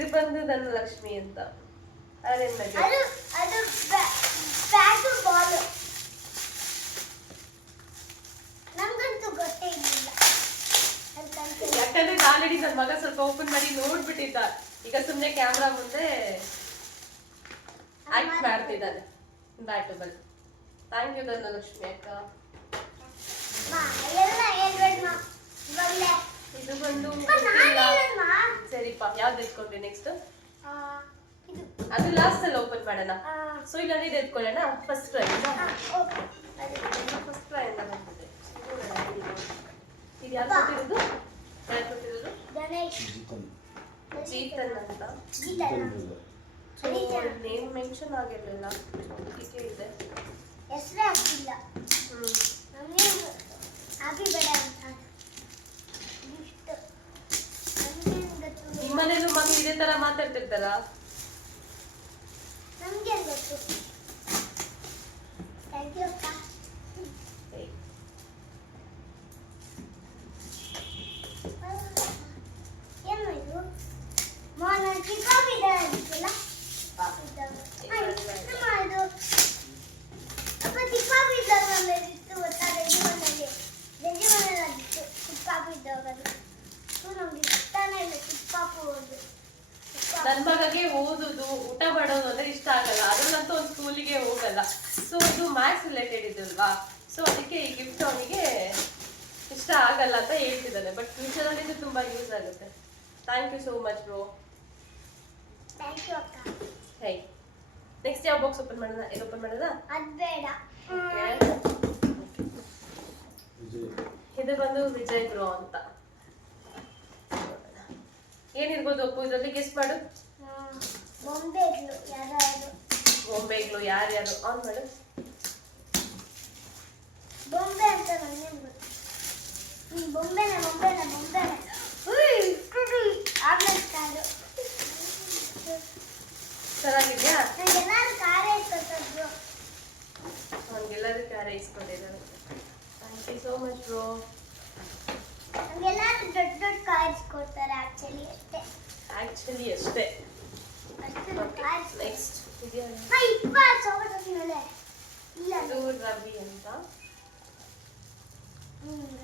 ಇದು ಬಂದು ಧನಲಕ್ಷ್ಮಿ ಅಂತ. ಅದು ಬ್ಯಾಟು ಬಾಲ್. ನಮಗಂತೂ ಗೊತ್ತೇ ಇಲ್ಲ. ಯಾಕಂದ್ರೆ ಆಲ್ರೆಡಿ ನನ್ನ ಮಗ ಸ್ವಲ್ಪ ಓಪನ್ ಮಾಡಿ ನೋಡ್ಬಿಟ್ಟಿದ್ದ. ಈಗ ಸುಮ್ಮನೆ ಕ್ಯಾಮ್ರಾ ಮುಂದೆ ಆಕ್ಟ್ ಮಾಡ್ತಿದ್ದಾನೆ. Bat ball. Thank you Dhanalakshmi ಅಕ್ಕ. ಇದು ಬಂದು ಸರಿಪಾ, ಯಾವ್ದು ಎತ್ಕೊಂಡ್ರಿ ನೆಕ್ಸ್ಟ್? ಅದು ಲಾಸ್ಟ್ ಅಲ್ಲಿ ಓಪನ್ ಮಾಡೋಣ. ಸೊ ಇಲ್ಲ ಇದು ಎತ್ಕೊಳ್ಳೋಣ. ಫಸ್ಟ್ ಪ್ರೈಸ್ ಫಸ್ಟ್ ಪ್ರೈಸ್ ಎಲ್ಲ ಬಂದಿದೆ. ಇದು ಯಾರು ಕೊಟ್ಟಿರೋದು? ಯಾರು ಕೊಟ್ಟಿರೋದು? ಜೀತನ್ ಅಂತ. ಸೊ ನೇಮ್ ಮೆನ್ಷನ್ ಆಗಿರಲಿಲ್ಲ, ಅದಕ್ಕೆ ಇದೆ. ಹೆಸರೇ ಆಗ್ತಿಲ್ಲ. ನಮಗೆ ಹ್ಯಾಪಿ ಬರ್ಡೇ ಅಂತ ನಿಮ್ಮ ಮನೇಲೂ ಮಮ್ಮಿ ಇದೇ ತರ ಮಾತಾಡ್ತಿರ್ತಾರ? ನಮ್ಗೆ ಗೊತ್ತು. ಥ್ಯಾಂಕ್ ಯು ಅಕ್ಕ. ಏನು ಇದು? ಮೋನ ಕಾಫಿ ಇಡಲ್ಲ. ಕಾಫಿ ಇದ್ದಾಗ ಇದು ಅಪ್ಪ ಕಾಫಿ ಇದ್ದಾಗ ಇತ್ತು ಗೊತ್ತಾ? ರೆಡಿ ಮನೆಯಲ್ಲಾಗಿತ್ತು ಕಾಫಿ ಇದ್ದಾಗ. ಅದು ನಮ್ಗೆ ಇಷ್ಟನೇ ಇಲ್ಲ ಚಿಪ್ಪಾಪು. ನನ್ ಮಗಗೆ ಓದುದು ಊಟ ಮಾಡೋದು ಅಂದ್ರೆ ಇಷ್ಟ ಆಗಲ್ಲ. ಅದ್ರಲ್ಲಂತೂ ಒಂದು ಸ್ಕೂಲಿಗೆ ಹೋಗಲ್ಲ. ಸೊ ಇದು ಮ್ಯಾಥ್ಸ್ ರಿಲೇಟೆಡ್ ಇದಲ್ವಾ, ಸೊ ಅದಕ್ಕೆ ಈ ಗಿಫ್ಟ್ ಅವನಿಗೆ ಇಷ್ಟ ಆಗಲ್ಲ ಅಂತ ಹೇಳ್ತಿದ್ದಾನೆ. ಬಟ್ ಫ್ಯೂಚರ್ ಅಲ್ಲಿ ಇದು ತುಂಬಾ ಯೂಸ್ ಆಗುತ್ತೆ. Thank you so much bro. Thank you ಅಕ್ಕ. ಹೇ, ನೆಕ್ಸ್ಟ್ ಯಾವ ಬಾಕ್ಸ್ ಓಪನ್ ಮಾಡೋಣ? ಇದು ಓಪನ್ ಮಾಡೋಣ? ಅದು ಬೇಡ. ಇದು ಬಂದು ವಿಜಯ್ ಬ್ರೋ ಅಂತ. ಏನಿರ್ಬೋದು ಅಪ್ಪು ಇದರಲ್ಲಿ? ಗೆಸ್ ಮಾಡು. ಬೊಂಬೆಗಳು ಯಾರು? ಬೊಂಬೆಗಳು ಯಾರ್ಯಾರು? ಆನ್ ಮಾಡು. ಬೊಂಬೆ ಅಂತ ನನಗೆ ಗೊತ್ತು. ಬೊಂಬೆನ ಆಮೇಲೆ ಕಾರು. ಚೆನ್ನಾಗಿದ್ಯಾ? ನನಗೆಲ್ಲರೂ ಕಾರೇ ಇಸ್ಕೊಟ್ಟಿದ್ರು. ಅವ್ನಿಗೆಲ್ಲರೂ ಕ್ಯಾರೆ ಇಸ್ಕೊಂಡಿದ್ದಾರೆ. Thank you so much bro. ನಮಗೆಲ್ಲರೂ ದೊಡ್ಡ ದೊಡ್ಡ ಕಾರ್ಸ್ ಕೊಡ್ತಾರೆ. ಆಕ್ಚುಲಿ ಅಷ್ಟೇ. ನೆಕ್ಸ್ಟ್ ಇದೆಯಾ? ಇಲ್ಲ ಇದು ರವಿ ಅಂತ.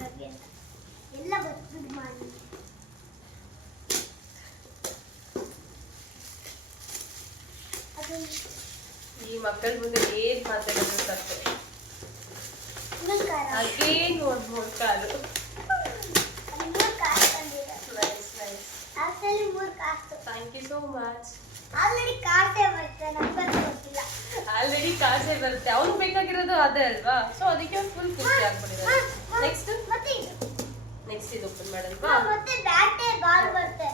ರವಿ ಅಂತ ಎಲ್ಲ ಗೊತ್ತು ಮಾಡಿ. ಈ ಮಕ್ಕಳ ಮುಂದೆ ಏನ್ ಮಾತಾಡೋದು ತಪ್ಪು. ಅಗೇನ್ ಒಂದು ಮೂರು car. Thank you so much. Already ಕಾಸೇ ಬರುತ್ತೆ, ನಮ್ಗೆ ಗೊತ್ತಿಲ್ಲ. ಆಲ್ರೆಡಿ ಕಾಸೇ ಬರುತ್ತೆ. ಅವ್ನು ಬೇಕಾಗಿರೋದು ಅದೇ ಅಲ್ವಾ, ಸೊ ಅದಕ್ಕೆ ಅವ್ನು ಫುಲ್ ಖುಷಿ ಆಗ್ಬಿಟ್ಟಿದ್ದಾರೆ. ನೆಕ್ಸ್ಟ್ ಇದು ಓಪನ್ ಮಾಡಲ್ವಾ? ಮತ್ತೆ ಬ್ಯಾಟೆ ಬಾಲ್ ಬರುತ್ತೆ.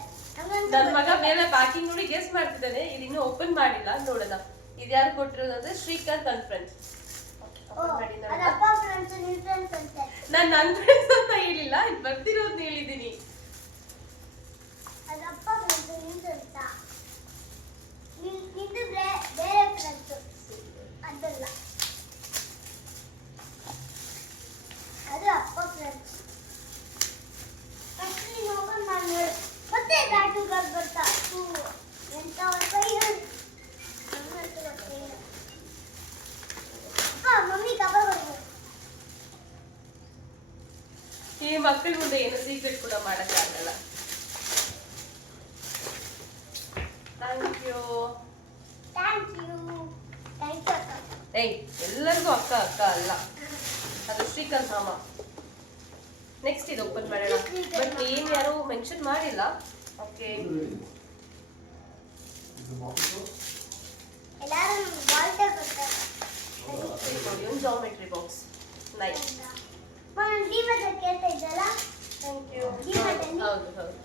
ನನ್ನ ಮಗ ಮೇಲೆ ಪ್ಯಾಕಿಂಗ್ ನೋಡಿ ಗೆಸ್ ಮಾಡ್ತಿದ್ದಾನೆ. ಇದು ಇನ್ನೂ ಓಪನ್ ಮಾಡಿಲ್ಲ, ನೋಡೋಣ. ಇದು ಯಾರು ಕೊಟ್ಟಿರೋದು ಅಂದ್ರೆ ಶ್ರೀಕಾಂತ್ ನನ್ನ ಫ್ರೆಂಡ್ಸ್. ನಾನು ನನ್ನ ಫ್ರೆಂಡ್ಸ್ ಅಂತ ಹೇಳಿಲ್ಲ, ಇದು ಬರ್ತಿರೋದು ಹೇಳಿದ್ದೀನಿ. ಬೇರೆ ಫ್ರೆಂಡ್ಸ್ ಅದಲ್ಲ, ಅದು ಅಪ್ಪ ಫ್ರೆಂಡ್ಸ್. ಫಸ್ಟ್ ನೀನು ಓಪನ್ ಮಾಡಿ ನೋಡು. ಮತ್ತೆ ಬ್ಯಾಟುಗಳು ಬರ್ತಾ ಎಂತ ಮಮ್ಮಿ ಕಬರ್ ಬರ್ಬೋದು. ಈ ಮಕ್ಕಳ ಮುಂದೆ ಏನು ಸೀಕ್ರೆಟ್ ಕೂಡ ಮಾಡಕ್ಕಾಗಲ್ಲ. Thank you. ಏಯ್, ಎಲ್ಲರಿಗೂ ಅಕ್ಕ ಅಲ್ಲ, ಅದು ಶ್ರೀಕಾಂತ್ ಮಾಮ. ನೆಕ್ಸ್ಟ್ ಇದು ಓಪನ್ ಮಾಡೋಣ. ಬಟ್ ನೇಮ್ ಯಾರು ಮೆನ್ಷನ್ ಮಾಡಿಲ್ಲ. ಓಕೆ, ಒಂದು geometry box. Nice. Thank you. ಹೌದು ಹೌದು.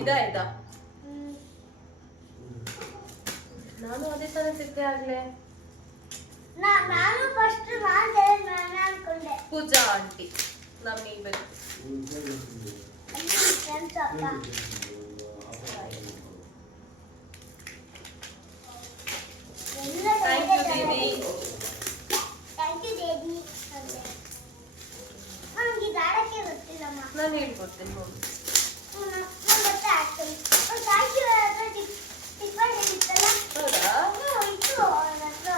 ಇದು ಇದಾ? ನಾನು ಅದೇ ತರ ಸಿದ್ದೆ ಆಗ್ಲೇ. ನಾನು ಫಸ್ಟ್ ಅನ್ಕೊಂಡೆ ಪೂಜಾ ಆಂಟಿ ನಮ್ಮ ಇಬ್ಬರು. ಥ್ಯಾಂಕ್ ಯು ದೀದಿ. ಥ್ಯಾಂಕ್ ಯು ದೀದಿ. ನಾನು ಗೊತ್ತಾ ಆಕ್ಚುಲಿ ಥ್ಯಾಂಕ್ ಯು ಅಂತ ಟಿಫನ್ ಹೇಳಿತ್ತಲ್ಲ. ಹೌದಾ? ಇತ್ತು ನನ್ನ ಹತ್ರ.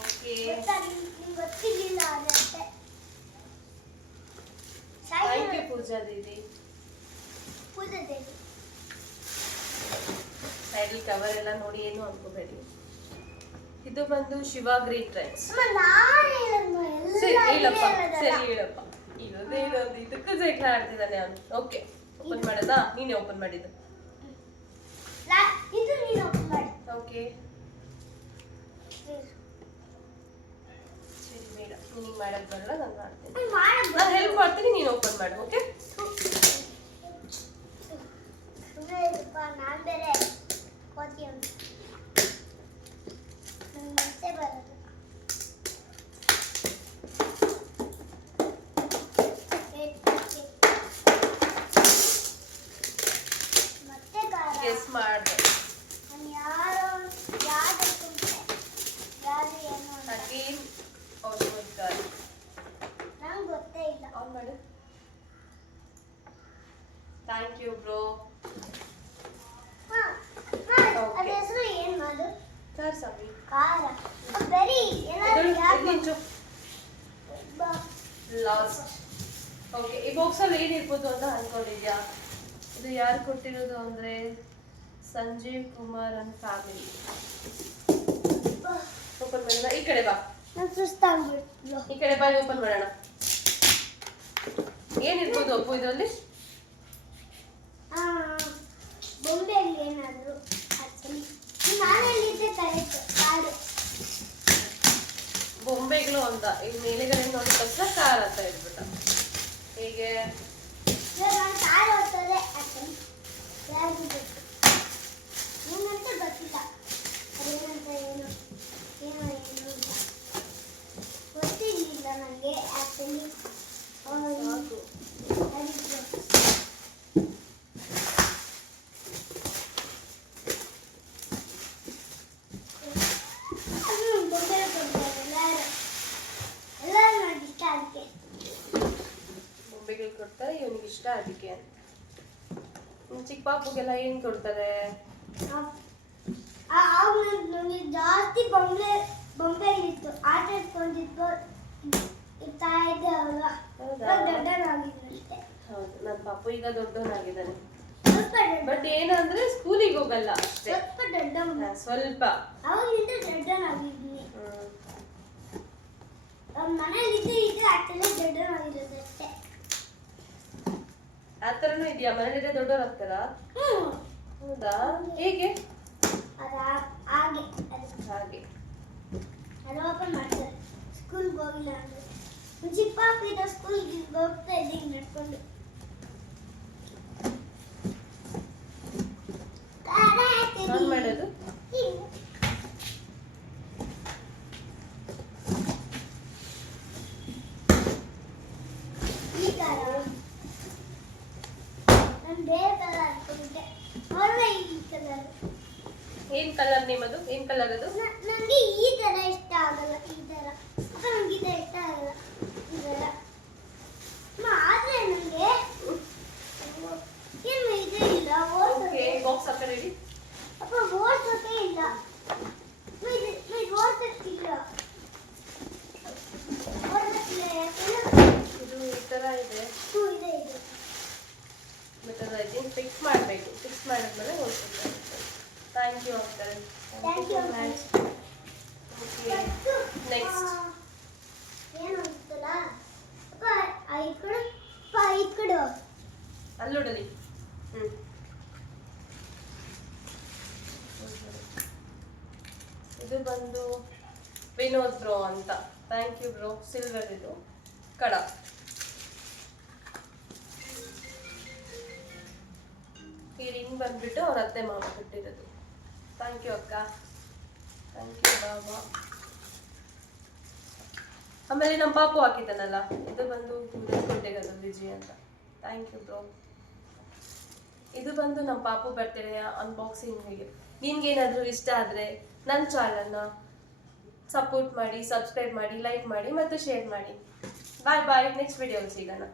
ಓಕೆ, ಗೊತ್ತಾ ನಿಮ್ಗೆ ಗೊತ್ತಿರಲಿಲ್ಲ ಅದಷ್ಟೇ. ಥ್ಯಾಂಕ್ ಯು ಪೂಜಾ ದೀದಿ. ಪೂಜೆ ದೇವಿ ಸೈಡಲ್ ಕವರ್ ಎಲ್ಲ ನೋಡಿ ಏನು ಅನ್ಕೋಬೇಡಿ. ಇದು ಬಂದು ಶಿವ ಗ್ರೀನ್ ಟ್ರೆಂಡ್ಸ್. ನಾನು ಹೇಳಮ್ಮ ಸರಿ ಎಲ್ಲ ಹೇಳಪ್ಪ, ಹೇಳೋದಲ್ಲ. ಸರಿ ಹೇಳಪ್ಪ. ಇರೋದೇ ಇರೋದು ಇದಕ್ಕೂ ಜಗಳ ಆಡ್ತಿದ್ದಾನೆ ಅವನು. ಓಕೆ, ಓಪನ್ ಮಾಡೋದಾ? ನೀನೇ ಓಪನ್ ಮಾಡಿದ್ದು. ಇದು ನೀನು ಓಪನ್ ಮಾಡಿ. ಓಕೆ, ಸರಿ ಬೇಡ, ನೀನು ಮಾಡಕ್ ಬರಲ್ಲ, ನಾನು ಮಾಡ್ತೀನಿ. ನಾನು ಹೆಲ್ಪ್ ಮಾಡ್ತೀನಿ, ನೀನು ಓಪನ್ ಮಾಡು. ಓಕೆ, ನಾನು ಬೇರೆ ಓದ್ತೀನಿ. ನಂಗೆ ಮತ್ತೆ ಬರೋದು. ಮತ್ತೆ ಗೆಸ್ ಮಾಡ್ದೆ. ನಾನು ಯಾರು ಏನು ಅಂತ ಅಗೇನ್ ಆಲ್ಮೋಸ್ಟ್ ಗನ್. ನಂಗೆ ಗೊತ್ತೇ ಇಲ್ಲ. ಆನ್ ಮಾಡು. Thank you bro. ಅದ್ರ ಹೆಸರು ಏನ್ ಮಾಡು? ಸರ್ ಸ್ವಾಮಿ. ಖಾರ ಬರೀ ಏನಾದ್ರು ಯಾಕೆ ಲಾಸ್ಟ್. ಓಕೆ, ಈ ಬಾಕ್ಸ್ ಅಲ್ಲಿ ಏನಿರ್ಬೋದು ಅಂತ ಅನ್ಕೊಂಡಿದ್ಯಾ? ಇದು ಯಾರು ಕೊಟ್ಟಿರೋದು ಅಂದ್ರೆ Sanjeev Kumar and family. Open ಮಾಡೋಣ. ಈ ಕಡೆ ಬಾ, ನಾನು ಸುಸ್ತಾಗ್ಬಿಟ್ಲು. ಈ ಕಡೆ ಬಾ, ಓಪನ್ ಮಾಡೋಣ. ಏನಿರ್ಬೋದು ಅಪ್ಪು ಇದರಲ್ಲಿ? ಬೊಂಬೆಯಲ್ಲಿ ಏನಾದ್ರು ನಾನು ಹೇಳಿದ್ದೆ ಕರೆಕ್ಟ್. ಕಾರು ಬೊಂಬೆಗಳು ಅಂತ ಈಗ ಮೇಲೆಗಡೆ ನೋಡಿದ ತಕ್ಷಣ ಕಾರ್ ಅಂತ ಹೇಳ್ಬಿಟ್ಟ. ಹೀಗೆ ನಾನು ಕಾರು ಓದ್ತದೆ ಆಕ್ಚುಲಿ. ಯಾರಿಗೂ ಗೊತ್ತು? ನಿಮ್ಮಂತ ಗೊತ್ತಿಲ್ಲ ಅದೇನಂತ ಏನು ಏನೋ ಏನು ಅಂತ ಗೊತ್ತಿರಲಿಲ್ಲ ನನಗೆ ಆಕ್ಚುಲಿ. ಸಾಕು. ಬೊಂಬೆಗಳು ಕೊಡ್ತಾರೆ, ಇವನಿಗೆ ಇಷ್ಟ ಅದಕ್ಕೆ. ಚಿಕ್ಕ ಪಾಪುಗೆಲ್ಲ ಏನ್ ಕೊಡ್ತಾರೆ? ನನಗೆ ಜಾಸ್ತಿ ಬೊಂಬೆ ಇತ್ತು. ಆಟ ಇಟ್ಕೊಂಡಿದ್ದು ಇರ್ತಾ ಇದ್ದೆ ಅವಾಗ. ಹೌದಾ? ದೊಡ್ಡನಾಗಿದ್ದು ಅಷ್ಟೇ. ಹೌದು, ನನ್ನ ಪಾಪು ಈಗ ದೊಡ್ಡವನಾಗಿದ್ದಾನೆ. ಸ್ವಲ್ಪ ಬಟ್ ಏನಂದ್ರೆ ಸ್ಕೂಲಿಗೆ ಹೋಗಲ್ಲ ಅಷ್ಟೇ. ಸ್ವಲ್ಪ ದೊಡ್ಡ ಸ್ವಲ್ಪ. ಅವಾಗಿಂದ ದೊಡ್ಡನಾಗಿದ್ದೀನಿ. ಮನೇಲಿದ್ದು ಈಗ ಆಕ್ಚುಲಿ ದೊಡ್ಡನಾಗಿರೋದಷ್ಟೇ. ಆ ಥರನೂ ಇದೆಯಾ? ಮನೇಲಿದ್ರೆ ದೊಡ್ಡವ್ರು ಆಗ್ತಾರಾ? ಹೌದಾ? ಹೇಗೆ? ಹಾಗೆ ಹಾಗೆ. ಅದು ಓಪನ್ ಮಾಡ್ತಾರೆ ಸ್ಕೂಲ್ಗೆ ಹೋಗಿಲ್ಲ ಅಂದ್ರೆ. ಚಿಕ್ಕ ಪಾಪಿದ ಸ್ಕೂಲ್ಗೆ ಹೋಗ್ತಾ ಇದ್ದೀನಿ ನಡ್ಕೊಂಡು. ಆನ್ ಮಾಡೋದು. ಈ ಕಾರ ನಾನು ಬೇರೆ ಕಲರ್ ಅನ್ಕೊಂಡಿದ್ದೆ. ನೋಡುವ ಈ ಕಲರ್. ಏನ್ ಕಲರ್ ನಿಮ್ಮದು? ಏನ್ ಕಲರ್ ಅದು? ನನಗೆ ಈ ತರ ಇಷ್ಟ ಆಗಲ್ಲ. ಈ ತರ ಅಪ್ಪ ನನಗೆ ಈ ತರ ಇಷ್ಟ ಆಗಲ್ಲ. ಈ ತರ ಆದ್ರೆ ನನಗೆ ಏನು ಇದೆ ಇಲ್ಲ ಓಕೆ, ಬಾಕ್ಸ್ ಆ ಕಡೆ ಇಡಿ. ಅಪ್ಪ ಓಡ್ಸೋಕೆ ಇಲ್ಲ. ಓಡ್ಸಕ್ಕಿಲ್ಲ. ಓಡ್ಸಕ್ಕಿಲ್ಲ ಯಾಕಂದ್ರೆ ಇದು ಈ ತರ ಇದೆ. ಇದೆ ಇದು. ಮತ್ತೆ ಅದನ್ನ ಫಿಕ್ಸ್ ಮಾಡಬೇಕು. ಫಿಕ್ಸ್ ಮಾಡಿದ್ಮೇಲೆ ಹೋಗ್ತದೆ. Thank you uncle. Thank you, uncle. Okay, next. ಏನು ಅನ್ಸುತ್ತಲ್ಲ ಅಪ್ಪ ಈ ಕಡೆ ಅಪ್ಪ ಈ ಕಡೆ ಅಲ್ಲೋಡಲಿ. ಇದು ಬಂದು ವಿನೋದ್ ಬ್ರೋ ಅಂತ. Thank you bro. ಸಿಲ್ವರ್ ಇದು ಕಡ. ಈ ರಿಂಗ್ ಬಂದ್ಬಿಟ್ಟು ಅವ್ರ ಅತ್ತೆ ಮಾವ ಕೊಟ್ಟಿರೋದು. ಥ್ಯಾಂಕ್ ಯು ಅಕ್ಕ. ಥ್ಯಾಂಕ್ ಯು ಬಾಬಾ. ಆಮೇಲೆ ನಮ್ಮ ಪಾಪು ಹಾಕಿದ್ದಾನಲ್ಲ, ಇದು ಬಂದು ಕೊಟ್ಟಿರೋದು ವಿಜಯ್ ಅಂತ. Thank you bro. ಇದು ಬಂದು ನಮ್ಮ ಪಾಪು ಬರ್ತ್ಡೇಯ ಅನ್ಬಾಕ್ಸಿಂಗ್. ನಿಮ್ಗೇನಾದರೂ ಇಷ್ಟ ಆದರೆ ನನ್ನ ಚಾನಲ್ನ ಸಪೋರ್ಟ್ ಮಾಡಿ, ಸಬ್ಸ್ಕ್ರೈಬ್ ಮಾಡಿ, ಲೈಕ್ ಮಾಡಿ ಮತ್ತು ಶೇರ್ ಮಾಡಿ. ಬಾಯ್ ಬಾಯ್. ನೆಕ್ಸ್ಟ್ ವಿಡಿಯೋಲಿ ಸಿಗೋಣ.